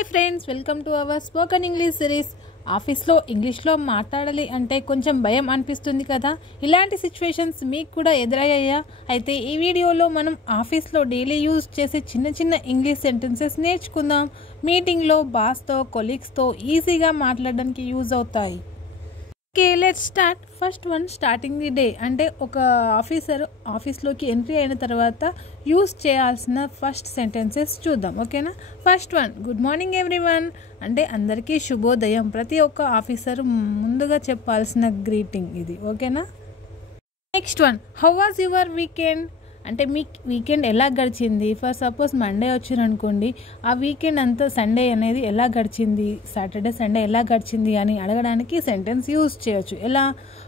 Hi friends, welcome to our spoken English series. ఆఫీస్లో ఇంగ్లీష్లో మాట్లాడాలి అంటే కొంచెం భయం అనిపిస్తుంది కదా. ఇలాంటి సిచ్యువేషన్స్ మీకు కూడా ఎదురయ్యాయా? అయితే ఈ వీడియోలో మనం ఆఫీస్లో డైలీ యూజ్ చేసే చిన్న చిన్న ఇంగ్లీష్ సెంటెన్సెస్ నేర్చుకుందాం. మీటింగ్లో బాస్తో, కొలీగ్స్తో ఈజీగా మాట్లాడడానికి యూజ్ అవుతాయి. Okay, let's start. First one, starting the day. అంటే ఒక ఆఫీసర్ ఆఫీస్లోకి ఎంట్రీ అయిన తర్వాత యూస్ చేయాల్సిన ఫస్ట్ సెంటెన్సెస్ చూద్దాం. ఓకేనా? First one, good morning everyone. అంటే అందరికీ శుభోదయం. ప్రతి ఒక్క ఆఫీసర్ ముందుగా చెప్పాల్సిన గ్రీటింగ్ ఇది. ఓకేనా? Next one, how was your weekend. అంటే మీ వీకెండ్ ఎలా గడిచింది. ఫర్ సపోజ్ మండే వచ్చిరనుకోండి, ఆ వీకెండ్ అంతా సండే అనేది ఎలా గడిచింది, సాటర్డే సండే ఎలా గడిచింది అని అడగడానికి సెంటెన్స్ యూజ్ చేయొచ్చు. ఎలా?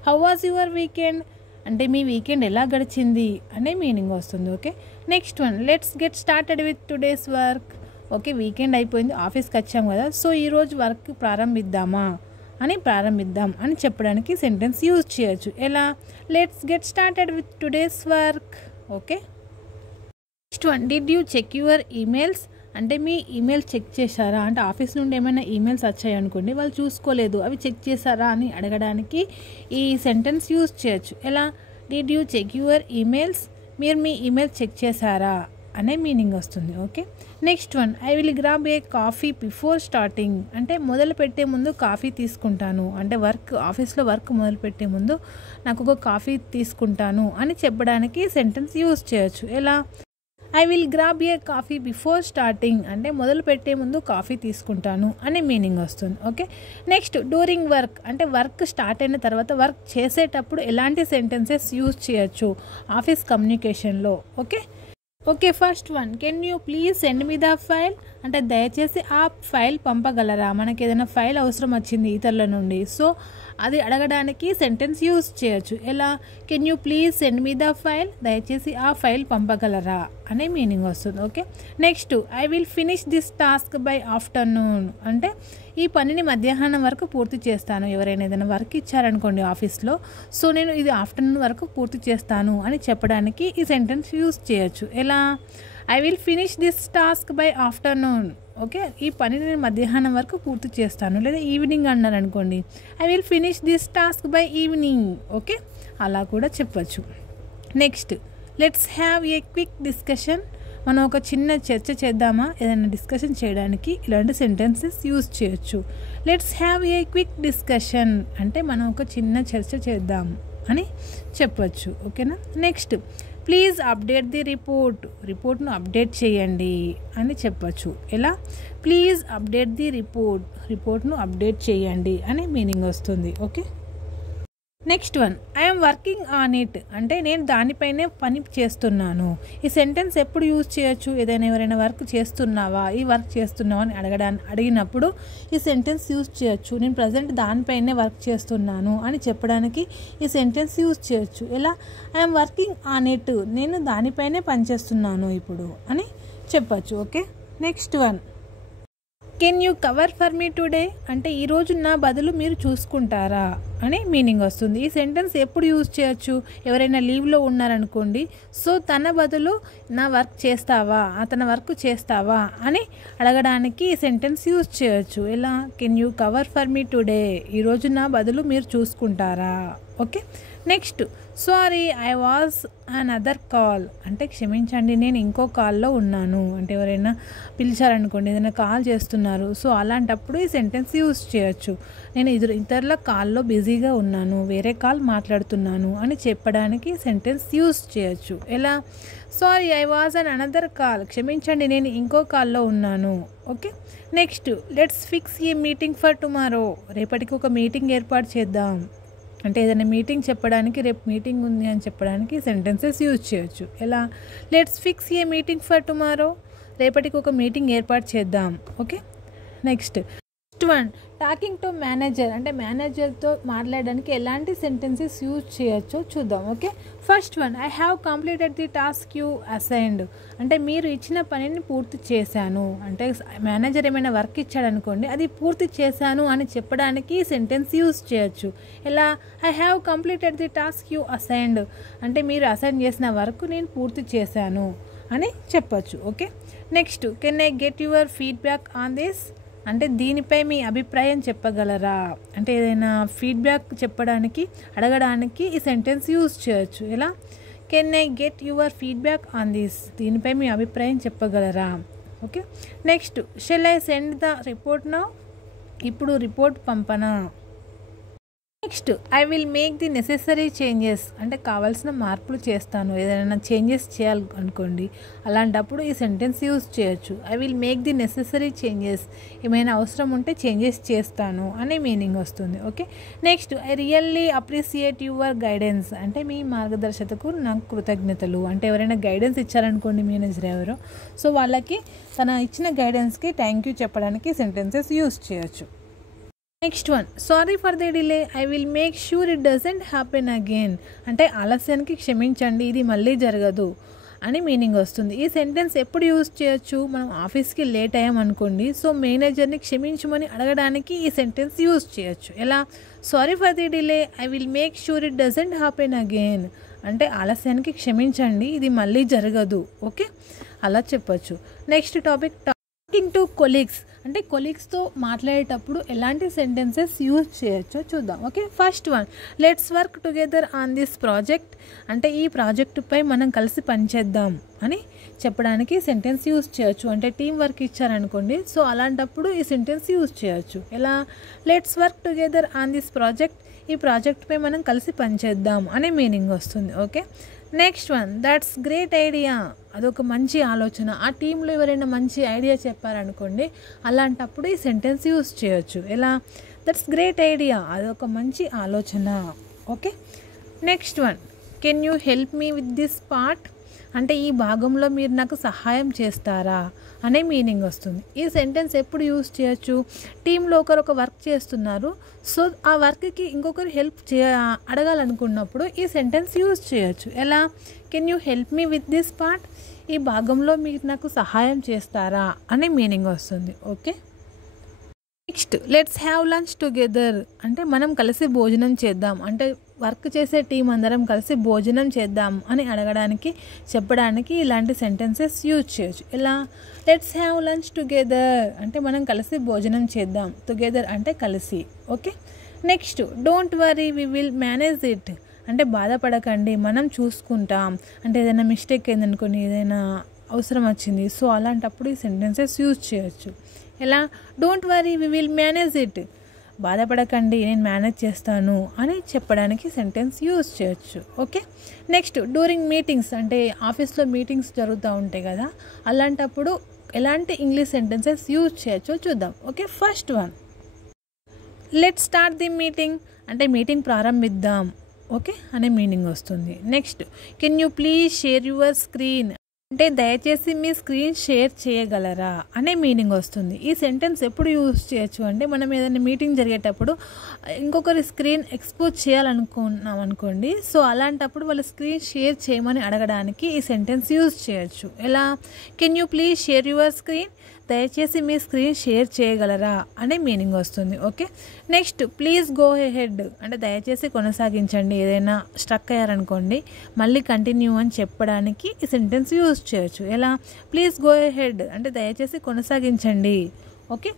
హౌ వాజ్ యువర్ వీకెండ్ అంటే మీ వీకెండ్ ఎలా గడిచింది అనే మీనింగ్ వస్తుంది. Okay, next one, let's get started with today's work. Okay, weekend అయిపోయింది, ఆఫీస్కి వచ్చాం కదా, సో ఈరోజు వర్క్ ప్రారంభిద్దాం అని చెప్పడానికి సెంటెన్స్ యూజ్ చేయొచ్చు. ఎలా? Let's get started with today's work. Okay, next one, did you check your emails. అంటే మీ ఈమెయిల్ చెక్ చేశారా. అంటే ఆఫీస్ నుండి ఏమైనా ఈమెయిల్స్ వచ్చాయి అనుకోండి, వాళ్ళు చూసుకోలేదు, అవి చెక్ చేశారా అని అడగడానికి ఈ సెంటెన్స్ యూజ్ చేయొచ్చు. ఎలా? Did you check your emails. మీరు మీ ఈమెయిల్ చెక్ చేశారా అనే మీనింగ్ వస్తుంది. Okay, next one, I will grab a coffee before starting. అంటే మొదలు పెట్టే ముందు కాఫీ తీసుకుంటాను. అంటే ఆఫీస్లో వర్క్ మొదలు పెట్టే ముందు నాకు ఒక కాఫీ తీసుకుంటాను అని చెప్పడానికి సెంటెన్స్ యూజ్ చేయొచ్చు. ఎలా? I will grab a coffee before starting. అంటే మొదలు పెట్టే ముందు కాఫీ తీసుకుంటాను అనే మీనింగ్ వస్తుంది. Okay, next, during work. అంటే వర్క్ స్టార్ట్ అయిన తర్వాత వర్క్ చేసేటప్పుడు ఎలాంటి సెంటెన్సెస్ యూజ్ చేయొచ్చు ఆఫీస్ కమ్యూనికేషన్లో. Okay, first one, can you please send me the file. అంటే దయచేసి ఆ ఫైల్ పంపగలరా. మనకి ఏదైనా ఫైల్ అవసరం వచ్చింది ఇతరుల నుండి, సో అది అడగడానికి సెంటెన్స్ యూజ్ చేయొచ్చు. ఎలా? Can you please send me the file. దయచేసి ఆ ఫైల్ పంపగలరా అనే మీనింగ్ వస్తుంది. Okay, next, I will finish this task by afternoon. అంటే ఈ పనిని మధ్యాహ్నం వరకు పూర్తి చేస్తాను. ఎవరైనా ఏదైనా వర్క్ ఇచ్చారనుకోండి ఆఫీస్లో, సో నేను ఇది ఆఫ్టర్నూన్ వరకు పూర్తి చేస్తాను అని చెప్పడానికి ఈ సెంటెన్స్ యూజ్ చేయొచ్చు. ఎలా? I will finish this task by afternoon. Okay, ఈ పనిని నేను మధ్యాహ్నం వరకు పూర్తి చేస్తాను. లేదా ఈవినింగ్ అన్నారు అనుకోండి, I will finish this task by evening. Okay, అలా కూడా చెప్పచ్చు. Next, let's have a quick discussion. మనం ఒక చిన్న చర్చ చేద్దామా. ఏదైనా డిస్కషన్ చేయడానికి ఇలాంటి సెంటెన్సెస్ యూజ్ చేయొచ్చు. Let's have a quick discussion అంటే మనం ఒక చిన్న చర్చ చేద్దాం అని చెప్పచ్చు. ఓకేనా? నెక్స్ట్, ప్లీజ్ అప్డేట్ ది రిపోర్ట్ను అప్డేట్ చేయండి అని చెప్పచ్చు. ఎలా? ప్లీజ్ అప్డేట్ ది రిపోర్ట్ను అప్డేట్ చేయండి అనే మీనింగ్ వస్తుంది. Okay, next one, I'm working on it. అంటే నేను దానిపైనే పని చేస్తున్నాను. ఈ సెంటెన్స్ ఎప్పుడు యూజ్ చేయొచ్చు? ఎవరైనా వర్క్ చేస్తున్నావా, ఈ వర్క్ చేస్తున్నావా అని అడిగినప్పుడు ఈ సెంటెన్స్ యూజ్ చేయొచ్చు. నేను ప్రజెంట్ దానిపైనే వర్క్ చేస్తున్నాను అని చెప్పడానికి ఈ సెంటెన్స్ యూజ్ చేయొచ్చు. ఎలా? I'm working on it. నేను దానిపైనే పనిచేస్తున్నాను ఇప్పుడు అని చెప్పచ్చు. Okay, next one, can you cover for me today. అంటే ఈరోజు నా బదులు మీరు చూసుకుంటారా అని మీనింగ్ వస్తుంది. ఈ సెంటెన్స్ ఎప్పుడు యూజ్ చేయొచ్చు? ఎవరైనా లీవ్లో ఉన్నారనుకోండి, సో తన బదులు నా వర్క్ చేస్తావా, అతని వర్క్ చేస్తావా అని అడగడానికి ఈ సెంటెన్స్ యూజ్ చేయొచ్చు. ఎలా? Can you cover for me today. ఈరోజు నా బదులు మీరు చూసుకుంటారా. Okay, next, sorry I was another call. అంటే క్షమించండి, నేను ఇంకో కాల్లో ఉన్నాను. అంటే ఎవరైనా పిలిచారనుకోండి, ఏదైనా కాల్ చేస్తున్నారు, సో అలాంటప్పుడు ఈ సెంటెన్స్ యూజ్ చేయొచ్చు. నేను ఇతరుల కాల్లో బిజీగా ఉన్నాను, వేరే కాల్ మాట్లాడుతున్నాను అని చెప్పడానికి సెంటెన్స్ యూజ్ చేయొచ్చు. ఎలా? Sorry I was an another call. క్షమించండి, నేను ఇంకో కాల్లో ఉన్నాను. Okay, next, let's fix A meeting for tomorrow. రేపటికి ఒక మీటింగ్ ఏర్పాటు చేద్దాం. అంటే ఏదైనా మీటింగ్ చెప్పడానికి, రేపు మీటింగ్ ఉంది అని చెప్పడానికి సెంటెన్సెస్ యూజ్ చేయొచ్చు. ఎలా? Let's fix A meeting for tomorrow. రేపటికి ఒక మీటింగ్ ఏర్పాటు చేద్దాం. Okay, next one, talking to manager. అంటే మేనేజర్తో మాట్లాడడానికి ఎలాంటి సెంటెన్సెస్ యూజ్ చేయొచ్చో చూద్దాం. Okay, first one, I have completed the task you assigned. అంటే మీరు ఇచ్చిన పనిని పూర్తి చేశాను. అంటే మేనేజర్ ఏమైనా వర్క్ ఇచ్చాడనుకోండి, అది పూర్తి చేశాను అని చెప్పడానికి సెంటెన్స్ యూజ్ చేయొచ్చు. ఎలా? I have completed the task you assigned. అంటే మీరు అసైన్ చేసిన వర్క్ నేను పూర్తి చేశాను అని చెప్పొచ్చు. Okay, next, can I get your feedback on this. అంటే దీనిపై మీ అభిప్రాయం చెప్పగలరా, అంటే ఏదైనా ఫీడ్బ్యాక్ చెప్పడానికి అడగడానికి ఈ సెంటెన్స్ యూజ్ చేయొచ్చు. ఎలా? Can I get your feedback on this, దీనిపై మీ అభిప్రాయం చెప్పగలరా. Okay. Next, shall I send the report now, ఇప్పుడు రిపోర్ట్ పంపనా. Next, I will make the necessary changes, అంటే కావాల్సిన మార్పులు చేస్తాను, ఏదైనా చేంజెస్ చేయాలి అనుకోండి, అలాంటప్పుడు ఈ సెంటెన్స్ యూజ్ చేయొచ్చు. I will make the necessary changes, ఏమైనా అవసరం ఉంటే చేంజెస్ చేస్తాను అనే మీనింగ్ వస్తుంది. Okay. Next, I really appreciate your guidance, అంటే మీ మార్గదర్శకకు నాకు కృతజ్ఞతలు, అంటే ఎవరైనా గైడెన్స్ ఇచ్చారనుకోండి మేనేజర్ ఎవరో, సో వాళ్ళకి తన ఇచ్చిన గైడెన్స్కి థ్యాంక్ యూ చెప్పడానికి సెంటెన్సెస్ యూజ్ చేయొచ్చు. Next one, sorry for the delay, I will make sure it doesn't happen again, అంటే ఆలస్యానికి క్షమించండి, ఇది మళ్ళీ జరగదు అని మీనింగ్ వస్తుంది. ఈ సెంటెన్స్ ఎప్పుడు యూజ్ చేయొచ్చు? మనం ఆఫీస్కి లేట్ అయ్యామనుకోండి, సో మేనేజర్ని క్షమించమని అడగడానికి ఈ సెంటెన్స్ యూజ్ చేయొచ్చు. ఎలా? Sorry for the delay, I will make sure it doesn't happen again, అంటే ఆలస్యానికి క్షమించండి, ఇది మళ్ళీ జరగదు. ఓకే, అలా చెప్పొచ్చు. Next topic, talking to colleagues, అంటే కొలీగ్స్తో మాట్లాడేటప్పుడు ఎలాంటి సెంటెన్సెస్ యూజ్ చేయొచ్చో చూద్దాం. Okay. First one, let's work together on this project, అంటే ఈ ప్రాజెక్టుపై మనం కలిసి పనిచేద్దాం అని చెప్పడానికి సెంటెన్స్ యూజ్ చేయొచ్చు. అంటే టీం వర్క్ ఇచ్చారనుకోండి, సో అలాంటప్పుడు ఈ సెంటెన్స్ యూజ్ చేయొచ్చు. ఎలా? Let's work together on this project, ఈ ప్రాజెక్ట్పై మనం కలిసి పనిచేద్దాం అనే మీనింగ్ వస్తుంది. Okay. Next one, that's great idea, అదొక మంచి ఆలోచన, ఆ టీంలో ఎవరైనా మంచి ఐడియా చెప్పారనుకోండి, అలాంటప్పుడు ఈ సెంటెన్స్ యూజ్ చేయొచ్చు. ఎలా? దట్స్ గ్రేట్ ఐడియా, అదొక మంచి ఆలోచన. Okay. Next one, can you help me with this part, అంటే ఈ భాగంలో మీరు నాకు సహాయం చేస్తారా అనే మీనింగ్ వస్తుంది. ఈ సెంటెన్స్ ఎప్పుడు యూజ్ చేయొచ్చు? టీంలో ఒకరు వర్క్ చేస్తున్నారు, సో ఆ వర్క్కి ఇంకొకరు హెల్ప్ అడగాలనుకున్నప్పుడు ఈ సెంటెన్స్ యూజ్ చేయొచ్చు. ఎలా? Can you help me with this part, ఈ భాగంలో మీరు నాకు సహాయం చేస్తారా అనే మీనింగ్ వస్తుంది. Okay. Next, let's have lunch together, అంటే మనం కలిసి భోజనం చేద్దాం, అంటే వర్క్ చేసే టీం అందరం కలిసి భోజనం చేద్దాం అని అడగడానికి చెప్పడానికి ఇలాంటి సెంటెన్సెస్ యూజ్ చేయొచ్చు. ఎలా? లెట్స్ హ్యావ్ లంచ్ టుగెదర్, అంటే మనం కలిసి భోజనం చేద్దాం, టుగెదర్ అంటే కలిసి. Okay. Next, don't worry we will manage it, అంటే బాధపడకండి మనం చూసుకుంటాం, అంటే ఏదైనా మిస్టేక్ అయిందనుకోని, ఏదైనా అవసరం వచ్చింది, సో అలాంటప్పుడు ఈ సెంటెన్సెస్ యూజ్ చేయొచ్చు. ఎలా? Don't worry we will manage it, బాధపడకండి నేను మేనేజ్ చేస్తాను అని చెప్పడానికి సెంటెన్స్ యూజ్ చేయొచ్చు. ఓకే. నెక్స్ట్, డ్యూరింగ్ మీటింగ్స్, అంటే ఆఫీస్లో మీటింగ్స్ జరుగుతూ ఉంటాయి కదా, అలాంటప్పుడు ఎలాంటి ఇంగ్లీష్ సెంటెన్సెస్ యూజ్ చేయొచ్చో చూద్దాం. Okay. First one, let's start the meeting, అంటే మీటింగ్ ప్రారంభిద్దాం, ఓకే అనే మీనింగ్ వస్తుంది. Next, can you please share your screen, అంటే దయచేసి మీ స్క్రీన్ షేర్ చేయగలరా అనే మీనింగ్ వస్తుంది. ఈ సెంటెన్స్ ఎప్పుడు యూజ్ చేయొచ్చు అంటే మనం ఏదైనా మీటింగ్ జరిగేటప్పుడు ఇంకొకరి స్క్రీన్ ఎక్స్పోజ్ చేయాలనుకున్నాం అనుకోండి, సో అలాంటప్పుడు వాళ్ళ స్క్రీన్ షేర్ చేయమని అడగడానికి ఈ సెంటెన్స్ యూజ్ చేయొచ్చు. ఎలా? Can you please share your screen, దయచేసి మీ స్క్రీన్ షేర్ చేయగలరా అనే మీనింగ్ వస్తుంది. Okay. Next, please go head, అంటే దయచేసి కొనసాగించండి, ఏదైనా స్ట్రక్ అయ్యారనుకోండి మళ్ళీ కంటిన్యూ అని చెప్పడానికి ఈ సెంటెన్స్ యూజ్ చేయొచ్చు. ఎలా? ప్లీజ్ గో హెడ్, అంటే దయచేసి కొనసాగించండి. Okay.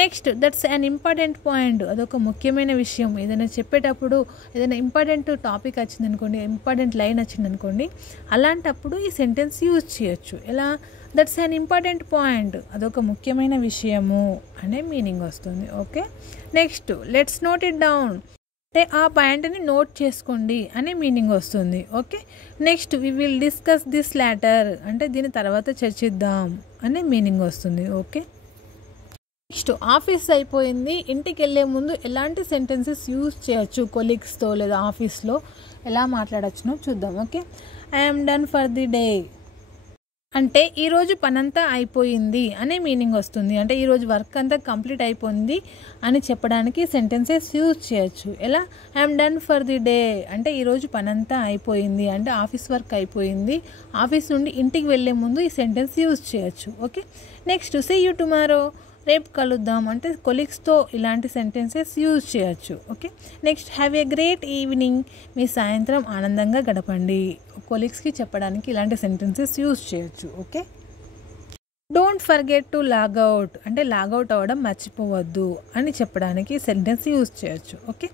Next, that's an important point, అదొక ముఖ్యమైన విషయం, ఏదైనా చెప్పేటప్పుడు ఏదైనా ఇంపార్టెంట్ టాపిక్ వచ్చిందనుకోండి, ఇంపార్టెంట్ లైన్ వచ్చిందనుకోండి, అలాంటప్పుడు ఈ సెంటెన్స్ యూజ్ చేయొచ్చు. ఎలా? దట్స్ అన్ ఇంపార్టెంట్ పాయింట్, అదొక ముఖ్యమైన విషయము అనే మీనింగ్ వస్తుంది. Okay. Next, let's note it down, అంటే ఆ పాయింట్ని నోట్ చేసుకోండి అనే మీనింగ్ వస్తుంది. Okay. Next, we will discuss this later, అంటే దీని తర్వాత చర్చిద్దాం అనే మీనింగ్ వస్తుంది. ఓకే. నెక్స్ట్, ఆఫీస్ అయిపోయింది, ఇంటికి వెళ్ళే ముందు ఎలాంటి సెంటెన్సెస్ యూజ్ చేయొచ్చు కొలీగ్స్తో లేదా ఆఫీస్లో ఎలా మాట్లాడచ్చునో చూద్దాం. Okay. I'm done for the day, అంటే ఈరోజు పనంతా అయిపోయింది అనే మీనింగ్ వస్తుంది, అంటే ఈరోజు వర్క్ అంతా కంప్లీట్ అయిపోయింది అని చెప్పడానికి సెంటెన్సెస్ యూజ్ చేయొచ్చు. ఎలా? I'm done for the day, అంటే ఈరోజు పనంతా అయిపోయింది, అంటే ఆఫీస్ వర్క్ అయిపోయింది, ఆఫీస్ నుండి ఇంటికి వెళ్ళే ముందు ఈ సెంటెన్స్ యూజ్ చేయొచ్చు. Okay. Next, see you tomorrow, రేపు కలుద్దాం, అంటే కొలీగ్స్తో ఇలాంటి సెంటెన్సెస్ యూజ్ చేయొచ్చు. Okay. Next, have a great evening, మీ సాయంత్రం ఆనందంగా గడపండి, కొలీగ్స్కి చెప్పడానికి ఇలాంటి సెంటెన్సెస్ యూజ్ చేయొచ్చు. Okay. Don't forget to log out అంటే లాగౌట్ అవ్వడం మర్చిపోవద్దు అని చెప్పడానికి సెంటెన్స్ యూజ్ చేయొచ్చు. ఓకే,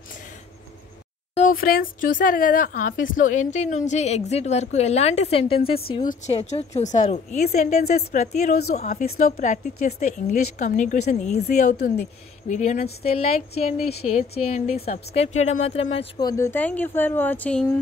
సో ఫ్రెండ్స్ చూసారు కదా, ఆఫీస్లో ఎంట్రీ నుంచి ఎగ్జిట్ వరకు ఎలాంటి సెంటెన్సెస్ యూజ్ చేయొచ్చు చూసారు. ఈ సెంటెన్సెస్ ప్రతిరోజు ఆఫీస్లో ప్రాక్టీస్ చేస్తే ఇంగ్లీష్ కమ్యూనికేషన్ ఈజీ అవుతుంది. వీడియో నచ్చితే లైక్ చేయండి, షేర్ చేయండి, సబ్స్క్రైబ్ చేయడం మాత్రం మర్చిపోవద్దు. Thank you for watching.